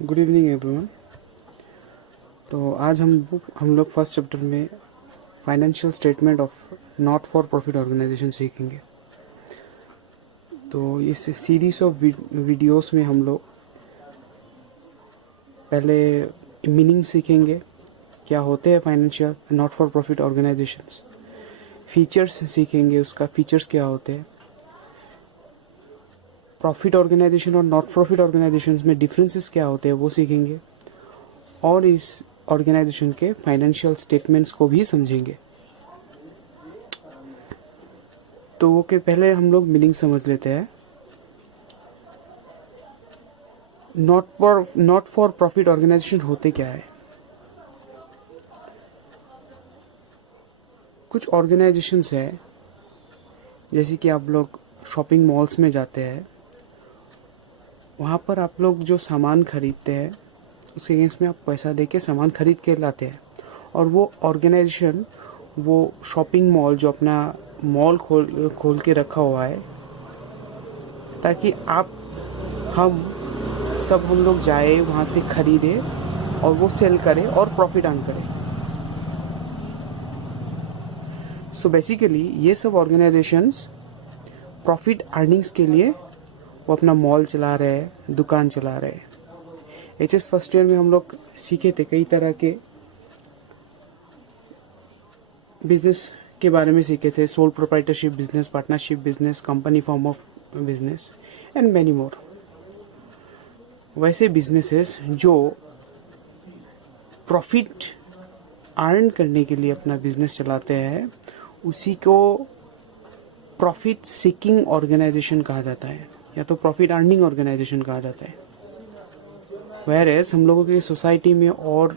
Good evening everyone. तो आज हम लोग फर्स्ट चैप्टर में financial statement of not for profit organisation सीखेंगे। तो इस सीरीज ऑफ वीडियोस में हम लोग पहले मीनिंग सीखेंगे, क्या होते हैं financial not for profit organisations. Features सीखेंगे, उसका फीचर्स क्या होते हैं। प्रॉफिट ऑर्गेनाइजेशन और नॉट प्रॉफिट ऑर्गेनाइजेशंस में डिफरेंसेस क्या होते हैं वो सीखेंगे, और इस ऑर्गेनाइजेशन के फाइनेंशियल स्टेटमेंट्स को भी समझेंगे। तो वो के पहले हम लोग मीनिंग समझ लेते हैं। नॉट फॉर प्रॉफिट ऑर्गेनाइजेशन होते क्या है। कुछ ऑर्गेनाइजेशंस है, जैसे कि आप लोग शॉपिंग मॉल्स में जाते हैं, वहाँ पर आप लोग जो सामान खरीदते हैं उसके अगेंस्ट में आप पैसा दे के सामान खरीद के लाते हैं, और वो ऑर्गेनाइजेशन वो शॉपिंग मॉल जो अपना मॉल खोल के रखा हुआ है ताकि हम लोग जाए वहाँ से खरीदे और वो सेल करे और प्रॉफिट अर्न करे। सो बेसिकली ये सब ऑर्गेनाइजेशंस प्रॉफिट अर्निंग्स के लिए वो अपना मॉल चला रहे हैं, दुकान चला रहे हैं। एचएस फर्स्ट ईयर में हम लोग सीखे थे कई तरह के बिजनेस के बारे में सीखे थे। Sole proprietorship business, partnership business, company form of business and many more. वैसे बिजनेसेस जो प्रॉफिट अर्न करने के लिए अपना बिजनेस चलाते हैं उसी को प्रॉफिट सीकिंग ऑर्गेनाइजेशन कहा जाता है, या तो प्रॉफिट अर्निंग ऑर्गेनाइजेशन कहा जाता है। वेयरएज हम लोगों की सोसाइटी में और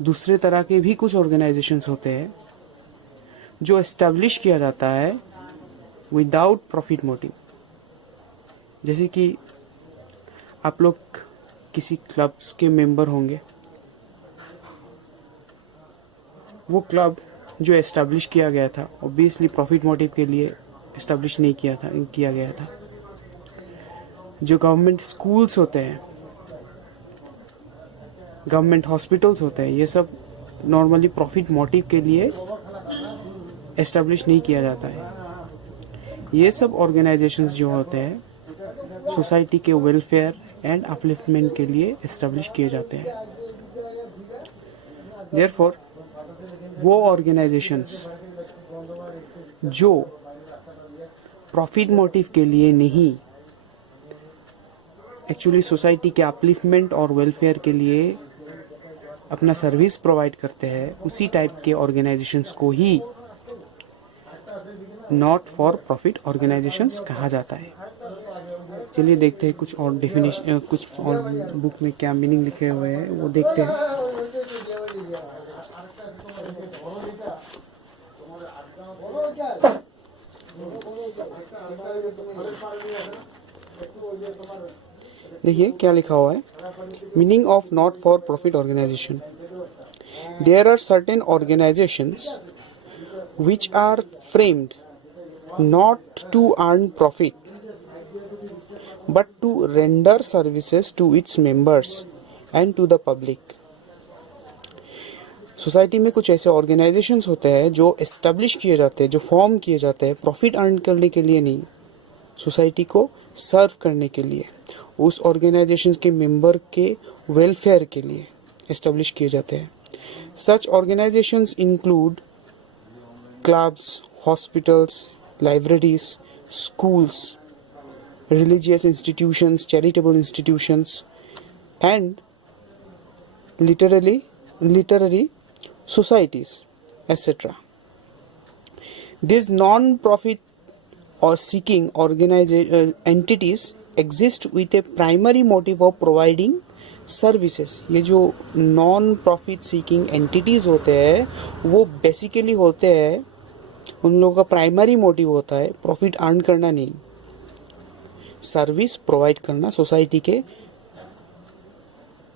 दूसरे तरह के भी कुछ ऑर्गेनाइजेशंस होते हैं जो एस्टेब्लिश किया जाता है विदाउट प्रॉफिट मोटिव। जैसे कि आप लोग किसी क्लब्स के मेंबर होंगे, वो क्लब जो एस्टेब्लिश किया गया था ऑब्वियसली प्रॉफिट मोटिव के लिए एस्टेब्लिश नहीं किया गया था। जो गवर्नमेंट स्कूल्स होते हैं, गवर्नमेंट हॉस्पिटल्स होते हैं, ये सब नॉर्मली प्रॉफिट मोटिव के लिए एस्टेब्लिश नहीं किया जाता है। ये सब ऑर्गेनाइजेशंस जो होते हैं सोसाइटी के वेलफेयर एंड अपलिफ्टमेंट के लिए एस्टेब्लिश किए जाते हैं। देयरफॉर वो ऑर्गेनाइजेशंस जो प्रॉफिट मोटिव के लिए नहीं, एक्चुअली सोसाइटी के अपलिफ्टमेंट और वेलफेयर के लिए अपना सर्विस प्रोवाइड करते हैं, उसी टाइप के ऑर्गेनाइजेशंस को ही नॉट फॉर प्रॉफिट ऑर्गेनाइजेशंस कहा जाता है। चलिए देखते हैं कुछ और डेफिनेशन, कुछ और बुक में क्या मीनिंग लिखे हुए हैं वो देखते हैं। देखिए क्या लिखा हुआ है। Meaning of not for profit organisation. There are certain organisations which are framed not to earn profit but to render services to its members and to the public। Society में कुछ ऐसे ऑर्गेनाइजेशंस होते हैं जो एस्टेब्लिश किए जाते हैं, जो फॉर्म किए जाते हैं प्रॉफिट अर्न करने के लिए नहीं, सोसाइटी को सर्व करने के लिए, उस ऑर्गेनाइजेशंस के मेंबर के वेलफेयर के लिए एस्टेब्लिश किए जाते हैं। Such organizations include clubs, hospitals, libraries, schools, religious institutions, charitable institutions, and literary societies, etc. These non-profit or seeking entities exist with a primary motive of providing services. ये जो non profit seeking entities होते हैं वो basically होते हैं, उन लोगों का प्राइमरी मोटिव होता है प्रॉफिट अर्न करना नहीं, सर्विस प्रोवाइड करना सोसाइटी के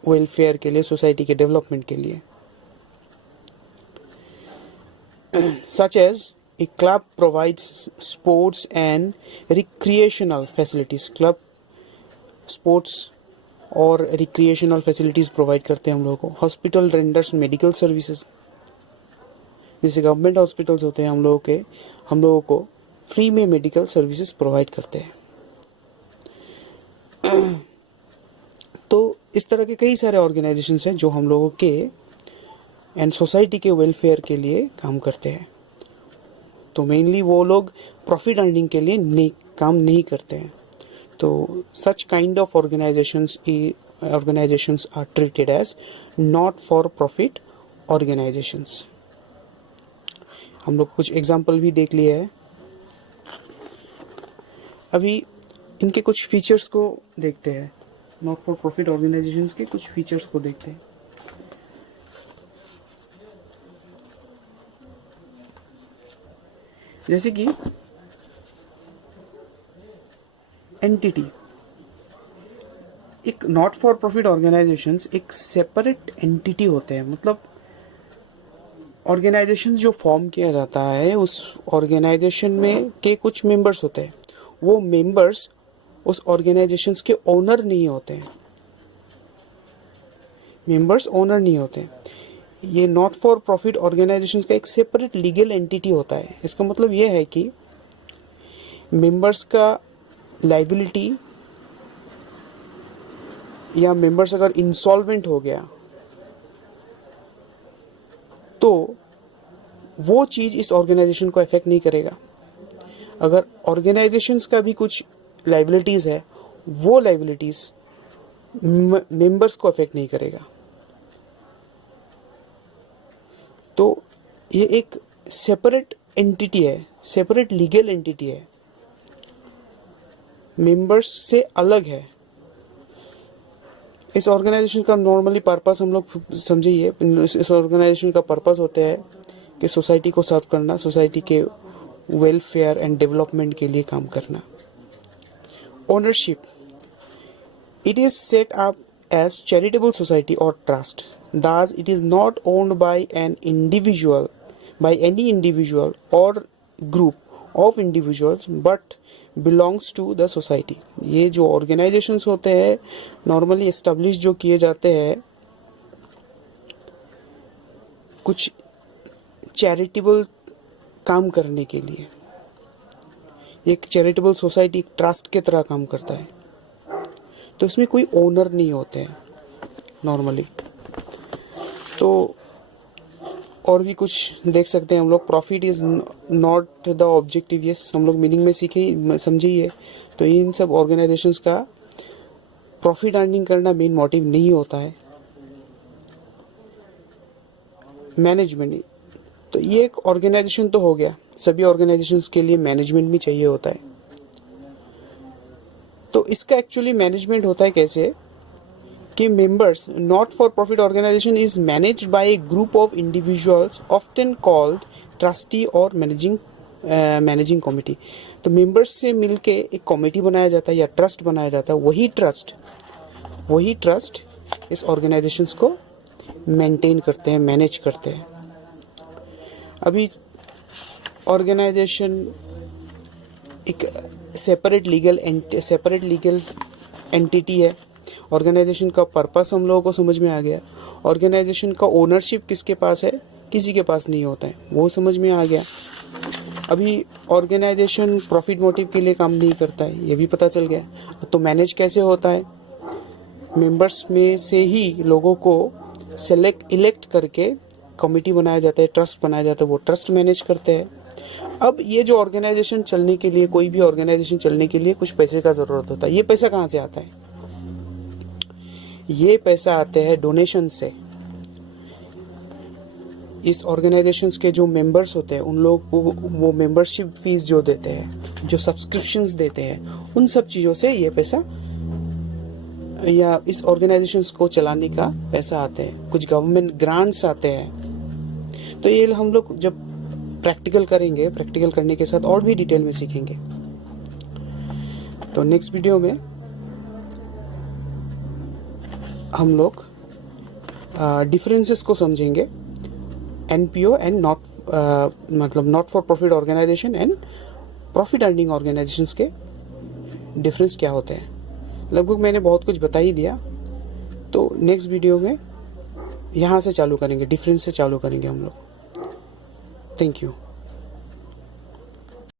वेलफेयर के लिए, सोसाइटी के डेवलपमेंट के लिए। Such as a club provides sports and recreational facilities. Club sports और रिक्रिएशनल फैसिलिटीज़ प्रोवाइड करते हैं हम लोगों को। हॉस्पिटल रेंडर्स मेडिकल सर्विसेज, जैसे गवर्नमेंट हॉस्पिटल्स होते हैं हम लोगों को फ्री में मेडिकल सर्विसेज प्रोवाइड करते हैं। तो इस तरह के कई सारे ऑर्गेनाइजेशंस हैं जो हम लोगों के एंड सोसाइटी के वेलफेयर के लिए काम करते हैं। तो मेनली वो लोग प्रॉफिट अर्निंग के लिए काम नहीं करते हैं। तो such kind of organisations are treated as not for profit organisations. हम लोग कुछ एग्जाम्पल भी देख लिए है। अभी इनके कुछ फीचर्स को देखते हैं। नॉट फॉर प्रॉफिट ऑर्गेनाइजेशंस के कुछ फीचर्स को देखते हैं। जैसे कि एंटिटी, एक नॉट फॉर प्रॉफिट ऑर्गेनाइजेशंस एक सेपरेट एंटिटी होते हैं। मतलब ऑर्गेनाइजेशन जो फॉर्म किया जाता है उस ऑर्गेनाइजेशन में के कुछ मेंबर्स होते हैं। वो मेंबर्स उस ऑर्गेनाइजेशंस के ओनर नहीं होते हैं। मेंबर्स ओनर नहीं होते। ये नॉट फॉर प्रॉफिट ऑर्गेनाइजेशंस का एक सेपरेट लीगल एंटिटी होता है। इसका मतलब ये है कि मेंबर्स का लाइबिलिटी या मेंबर्स अगर इंसॉल्वेंट हो गया तो वो चीज इस ऑर्गेनाइजेशन को अफेक्ट नहीं करेगा। अगर ऑर्गेनाइजेशंस का भी कुछ लाइबिलिटीज है, वो लाइबिलिटीज मेंबर्स को अफेक्ट नहीं करेगा। तो ये एक सेपरेट एंटिटी है, सेपरेट लीगल एंटिटी है, मेंबर्स से अलग है। इस ऑर्गेनाइजेशन का नॉर्मली पर्पस हम लोग समझिए, इस ऑर्गेनाइजेशन का पर्पस होता है कि सोसाइटी को सर्व करना, सोसाइटी के वेलफेयर एंड डेवलपमेंट के लिए काम करना। Ownership, it is set up as charitable society और trust, thus it is not owned by any individual or group of individuals but belongs to the society। ये जो ऑर्गेनाइजेशंस होते हैं नॉर्मली एस्टेब्लिश जो किए जाते हैं कुछ चैरिटेबल काम करने के लिए। एक चैरिटेबल सोसाइटी एक ट्रस्ट के तरह काम करता है। तो इसमें कोई ओनर नहीं होते हैं नॉर्मली। तो और भी कुछ देख सकते हैं हम लोग। Profit is not the objective, yes हम लोग मीनिंग में सीखे समझिए। तो इन सब ऑर्गेनाइजेशंस का प्रॉफिट अर्निंग करना मेन मोटिव नहीं होता है। मैनेजमेंट, तो ये एक ऑर्गेनाइजेशन तो हो गया, सभी ऑर्गेनाइजेशंस के लिए मैनेजमेंट भी चाहिए होता है। तो इसका एक्चुअली मैनेजमेंट होता है कैसे कि members not for profit organisation is managed by a group of individuals often called trustee और मैनेजिंग कमिटी। तो मेंबर्स से मिलके एक कमेटी बनाया जाता है या ट्रस्ट बनाया जाता है। वही ट्रस्ट इस ऑर्गेनाइजेशंस को मेंटेन करते हैं, मैनेज करते हैं। अभी ऑर्गेनाइजेशन एक सेपरेट लीगल एंटिटी है। ऑर्गेनाइजेशन का पर्पस हम लोगों को समझ में आ गया। ऑर्गेनाइजेशन का ओनरशिप किसके पास है, किसी के पास नहीं होता है, वो समझ में आ गया। अभी ऑर्गेनाइजेशन प्रॉफिट मोटिव के लिए काम नहीं करता है, ये भी पता चल गया। तो मैनेज कैसे होता है, मेंबर्स में से ही लोगों को इलेक्ट करके कमेटी बनाया जाता है, ट्रस्ट बनाया जाता है, वो ट्रस्ट मैनेज करते हैं। अब ये जो ऑर्गेनाइजेशन चलने के लिए, कोई भी ऑर्गेनाइजेशन चलने के लिए कुछ पैसे का जरूरत होता है। ये पैसा कहाँ से आता है, ये पैसा आते हैं डोनेशन से। इस ऑर्गेनाइजेशंस के जो मेंबर्स होते हैं उन लोग वो मेंबरशिप फीस जो देते हैं, जो सब्सक्रिप्शंस देते हैं, उन सब चीज़ों से ये पैसा या इस ऑर्गेनाइजेशंस को चलाने का पैसा आते हैं। कुछ गवर्नमेंट ग्रांट्स आते हैं। तो ये हम लोग जब प्रैक्टिकल करेंगे, प्रैक्टिकल करने के साथ और भी डिटेल में सीखेंगे। तो नेक्स्ट वीडियो में हम लोग डिफरेंसेस को समझेंगे, NPO and not for profit organisation and profit earning organisations के डिफरेंस क्या होते हैं। लगभग मैंने बहुत कुछ बता ही दिया। तो नेक्स्ट वीडियो में यहाँ से चालू करेंगे, डिफरेंस से चालू करेंगे हम लोग। Thank you.